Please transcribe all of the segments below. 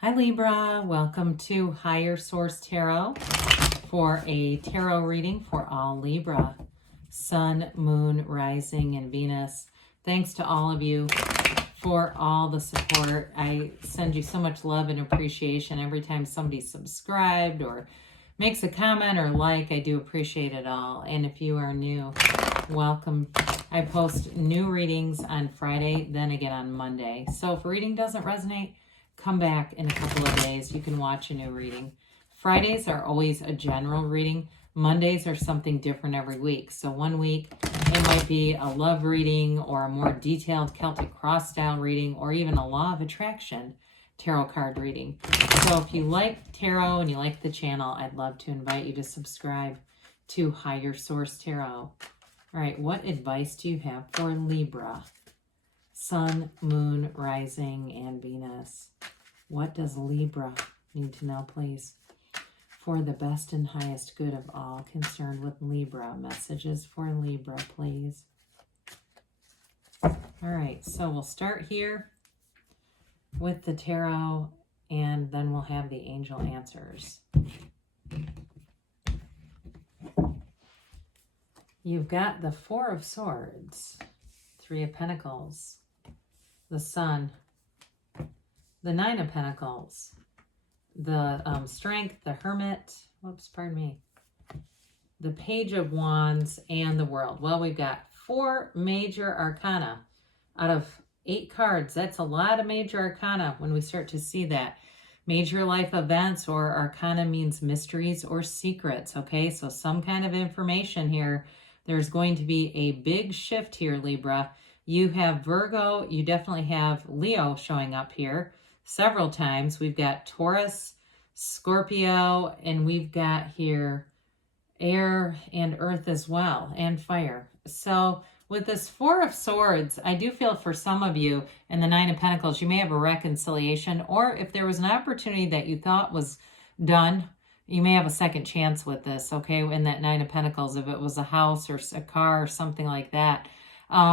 Hi Libra, welcome to Higher Source Tarot for a tarot reading for all Libra, Sun, Moon, Rising, and Venus. Thanks to all of you for all the support. I send you so much love and appreciation every time somebody subscribed or makes a comment or like. I do appreciate it all. And if you are new, welcome. I post new readings on Friday, then again on Monday. So if a reading doesn't resonate, come back in a couple of days. You can watch a new reading. Fridays are always a general reading. Mondays are something different every week. So one week it might be a love reading or a more detailed Celtic cross style reading or even a law of attraction tarot card reading. So if you like tarot and you like the channel, I'd love to invite you to subscribe to Higher Source Tarot. All right, what advice do you have for Libra? Sun, Moon, Rising, and Venus. What does Libra need to know, please? For the best and highest good of all concerned with Libra. Messages for Libra, please. All right, so we'll start here with the tarot, and then we'll have the angel answers. You've got the Four of Swords, Three of Pentacles, the Sun, the Nine of Pentacles, the Strength, the Hermit, the Page of Wands, and the World. Well, we've got 4 major arcana out of 8 cards. That's a lot of major arcana when we start to see that. Major life events, or arcana means mysteries or secrets, okay? So some kind of information here. There's going to be a big shift here, Libra. You have Virgo, you definitely have Leo showing up here several times. We've got Taurus, Scorpio, and we've got here air and earth as well, and fire. So with this Four of Swords, I do feel for some of you, and the Nine of Pentacles, you may have a reconciliation, or if there was an opportunity that you thought was done, you may have a second chance with this, okay, in that Nine of Pentacles, if it was a house or a car or something like that.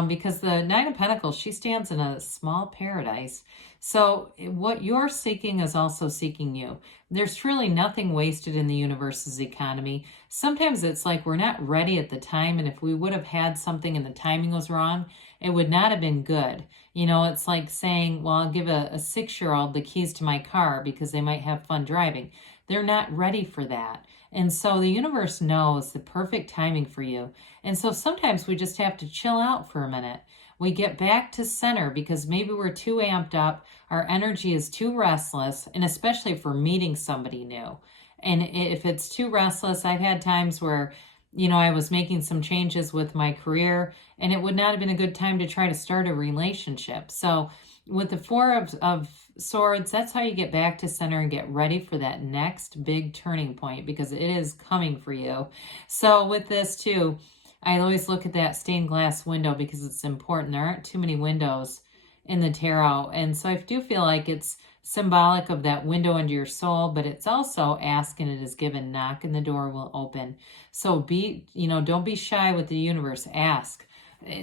Because the Nine of Pentacles, she stands in a small paradise. So what you're seeking is also seeking you. There's truly nothing wasted in the universe's economy. Sometimes it's like we're not ready at the time, and if we would have had something and the timing was wrong, it would not have been good. You know, it's like saying, well, I'll give a 6-year-old the keys to my car because they might have fun driving. They're not ready for that. And so the universe knows the perfect timing for you. And so sometimes we just have to chill out for a minute. We get back to center because maybe we're too amped up. Our energy is too restless, and especially if we're meeting somebody new. And if it's too restless, I've had times where, you know, I was making some changes with my career, and it would not have been a good time to try to start a relationship. So with the Four of Swords, that's how you get back to center and get ready for that next big turning point, because it is coming for you. So with this too, I always look at that stained glass window because it's important. There aren't too many windows in the tarot. And so I do feel like it's symbolic of that window into your soul, but it's also ask and it is given, knock and the door will open. So don't be shy with the universe, ask.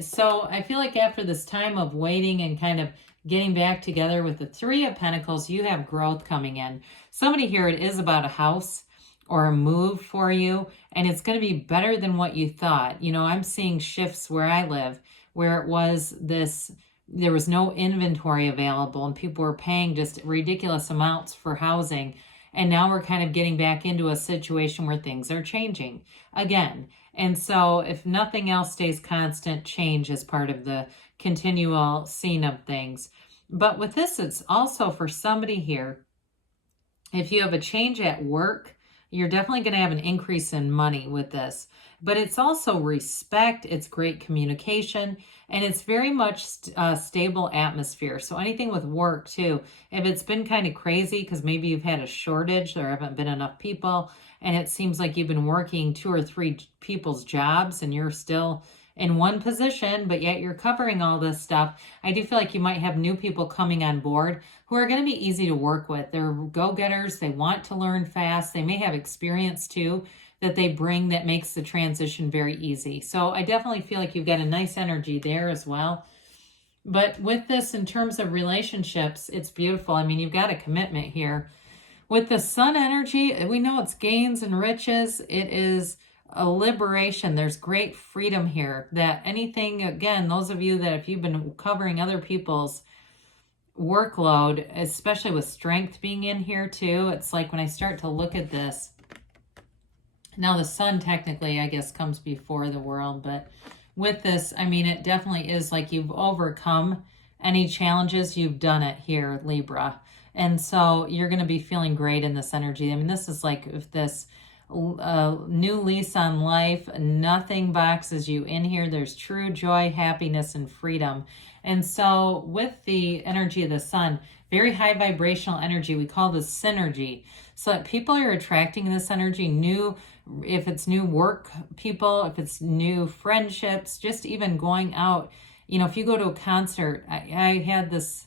So I feel like after this time of waiting and kind of getting back together with the Three of Pentacles, you have growth coming in. Somebody here, it is about a house or a move for you, and it's going to be better than what you thought. You know, I'm seeing shifts where I live, where it was there was no inventory available and people were paying just ridiculous amounts for housing. And now we're kind of getting back into a situation where things are changing again. And so if nothing else stays constant, change is part of the continual scene of things. But with this, it's also for somebody here, if you have a change at work, you're definitely going to have an increase in money with this. But it's also respect, it's great communication, and it's very much a stable atmosphere. So anything with work too, if it's been kind of crazy because maybe you've had a shortage, there haven't been enough people, and it seems like you've been working 2 or 3 people's jobs and you're still in one position, but yet you're covering all this stuff. I do feel like you might have new people coming on board who are going to be easy to work with. They're go-getters. They want to learn fast. They may have experience too that they bring that makes the transition very easy. So I definitely feel like you've got a nice energy there as well. But with this, in terms of relationships, it's beautiful. I mean, you've got a commitment here. With the sun energy, we know it's gains and riches. It is a liberation. There's great freedom here. That anything, again, those of you that if you've been covering other people's workload, especially with strength being in here too, it's like when I start to look at this, now the sun technically, I guess, comes before the world, but with this, I mean, it definitely is like you've overcome any challenges, you've done it here, Libra. And so you're going to be feeling great in this energy. I mean, this is like if this new lease on life, nothing boxes you in here. There's true joy, happiness, and freedom. And so with the energy of the sun, very high vibrational energy, we call this synergy. So that people are attracting this energy, new, if it's new work people, if it's new friendships, just even going out. You know, if you go to a concert, I had this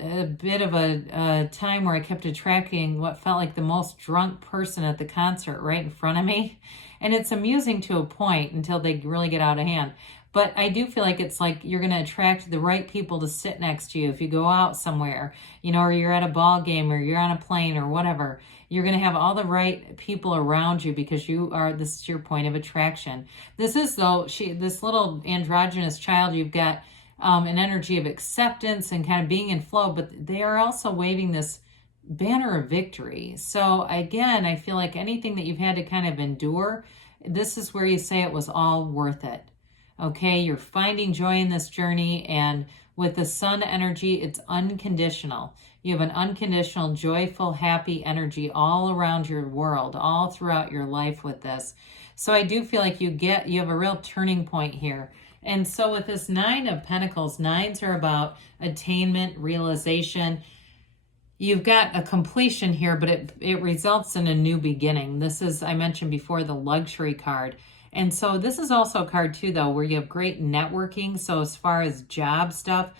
a bit of a time where I kept attracting what felt like the most drunk person at the concert right in front of me. And it's amusing to a point until they really get out of hand. But I do feel like it's like you're going to attract the right people to sit next to you. If you go out somewhere, you know, or you're at a ball game or you're on a plane or whatever, you're going to have all the right people around you because you are, this is your point of attraction. This is though, this little androgynous child, you've got an energy of acceptance and kind of being in flow, but they are also waving this banner of victory. So again, I feel like anything that you've had to kind of endure, this is where you say it was all worth it. Okay, you're finding joy in this journey, and with the sun energy, it's unconditional. You have an unconditional, joyful, happy energy all around your world, all throughout your life with this. So I do feel like you have a real turning point here. And so with this Nine of Pentacles, nines are about attainment, realization. You've got a completion here, but it results in a new beginning. This is, I mentioned before, the luxury card. And so this is also a card too, though, where you have great networking. So as far as job stuff,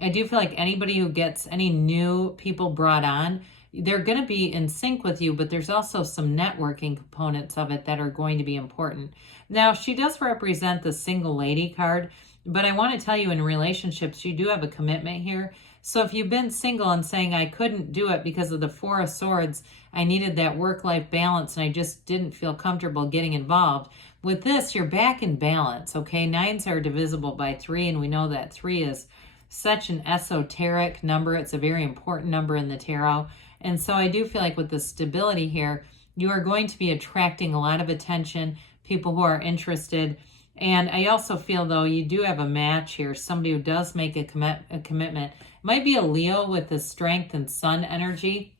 I do feel like anybody who gets any new people brought on, they're going to be in sync with you, but there's also some networking components of it that are going to be important. Now, she does represent the single lady card, but I want to tell you in relationships, you do have a commitment here. So if you've been single and saying, I couldn't do it because of the Four of Swords, I needed that work-life balance and I just didn't feel comfortable getting involved. With this, you're back in balance, okay? Nines are divisible by 3, and we know that 3 is such an esoteric number. It's a very important number in the tarot. And so I do feel like with the stability here, you are going to be attracting a lot of attention, people who are interested. And I also feel, though, you do have a match here, somebody who does make a commitment. It might be a Leo with the strength and sun energy.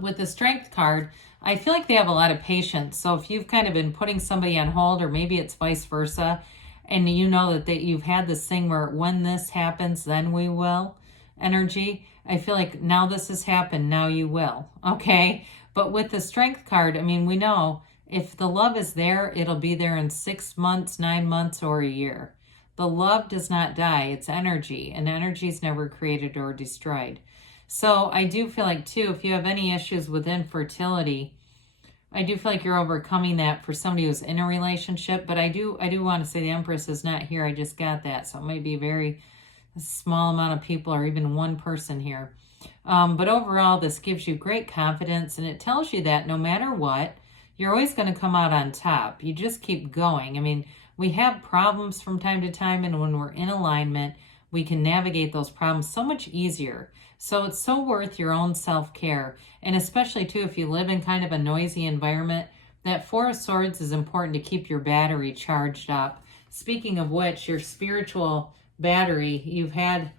With the strength card, I feel like they have a lot of patience. So if you've kind of been putting somebody on hold, or maybe it's vice versa, and you know that you've had this thing where when this happens, then we will energy. I feel like now this has happened, now you will. Okay. But with the strength card, I mean, we know if the love is there, it'll be there in 6 months, 9 months, or a year. The love does not die. It's energy, and energy is never created or destroyed. So I do feel like, too, if you have any issues with infertility, I do feel like you're overcoming that for somebody who's in a relationship. But I do want to say the Empress is not here. I just got that. So it might be a very small amount of people or even one person here. But overall, this gives you great confidence, and it tells you that no matter what, you're always going to come out on top. You just keep going. I mean, we have problems from time to time, and when we're in alignment, we can navigate those problems so much easier. So it's so worth your own self-care. And especially, too, if you live in kind of a noisy environment, that Four of Swords is important to keep your battery charged up. Speaking of which, your spiritual battery, you've had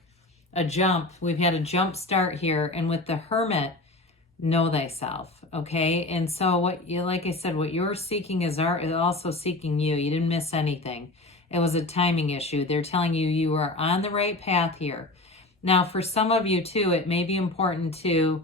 a jump. We've had a jump start here. And with the Hermit, know thyself, okay? And so what you, like I said, what you're seeking is also seeking you. You didn't miss anything. It was a timing issue. They're telling you you are on the right path here. Now, for some of you, too, it may be important to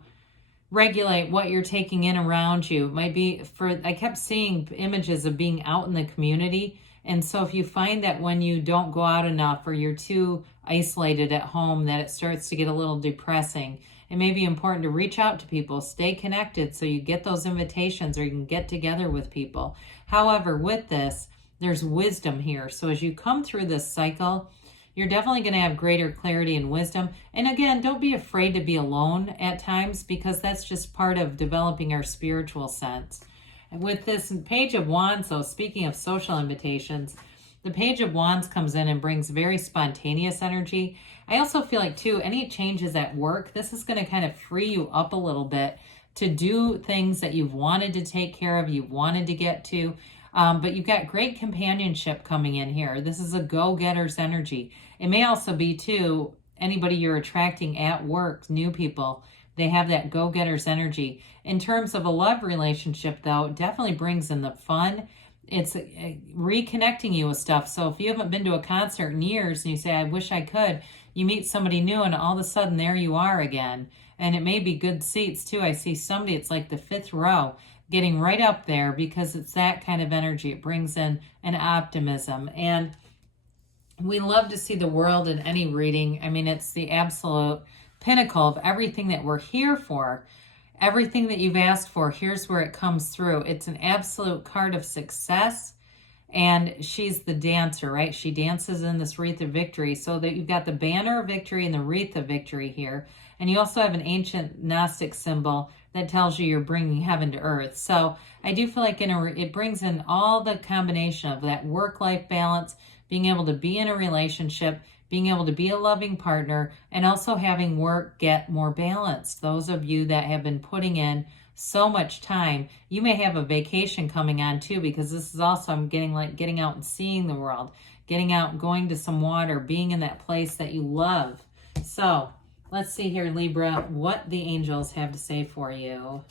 regulate what you're taking in around you. It might be I kept seeing images of being out in the community. And so if you find that when you don't go out enough or you're too isolated at home, that it starts to get a little depressing, it may be important to reach out to people, stay connected so you get those invitations or you can get together with people. However, with this, there's wisdom here. So as you come through this cycle, You're definitely going to have greater clarity and wisdom. And again, don't be afraid to be alone at times, because that's just part of developing our spiritual sense. With this Page of Wands, though, speaking of social invitations, the Page of Wands comes in and brings very spontaneous energy. I also feel like, too, any changes at work, this is going to kind of free you up a little bit to do things that you've wanted to take care of, you've wanted to get to. But you've got great companionship coming in here. This is a go-getter's energy. It may also be, too, anybody you're attracting at work, new people, they have that go-getter's energy. In terms of a love relationship, though, it definitely brings in the fun. It's reconnecting you with stuff. So if you haven't been to a concert in years and you say, I wish I could, you meet somebody new and all of a sudden there you are again. And it may be good seats, too. I see somebody, it's like the 5th row, getting right up there, because it's that kind of energy. It brings in an optimism. And we love to see the world in any reading. I mean, it's the absolute pinnacle of everything that we're here for. Everything that you've asked for, here's where it comes through. It's an absolute card of success. And she's the dancer, right? She dances in this wreath of victory. So that you've got the banner of victory and the wreath of victory here. And you also have an ancient Gnostic symbol that tells you you're bringing heaven to earth. So I do feel like it brings in all the combination of that work-life balance, being able to be in a relationship, being able to be a loving partner, and also having work get more balanced. Those of you that have been putting in so much time, you may have a vacation coming on too, because this is also, I'm getting like getting out and seeing the world, getting out, going to some water, being in that place that you love. So let's see here, Libra, what the angels have to say for you.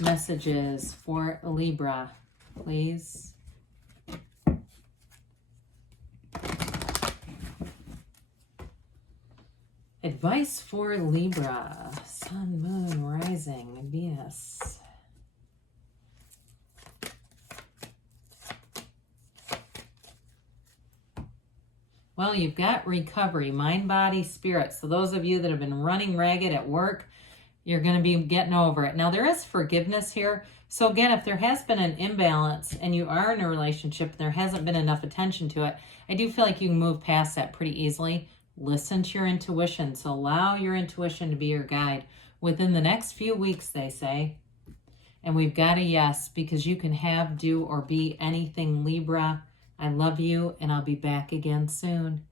Messages for Libra, please. Advice for Libra, Sun, Moon, Rising, Venus. Well, you've got recovery, mind, body, spirit. So those of you that have been running ragged at work, you're going to be getting over it. Now, there is forgiveness here. So again, if there has been an imbalance and you are in a relationship and there hasn't been enough attention to it, I do feel like you can move past that pretty easily. Listen to your intuition. So allow your intuition to be your guide within the next few weeks, they say. And we've got a yes, because you can have, do, or be anything, Libra. I love you, and I'll be back again soon.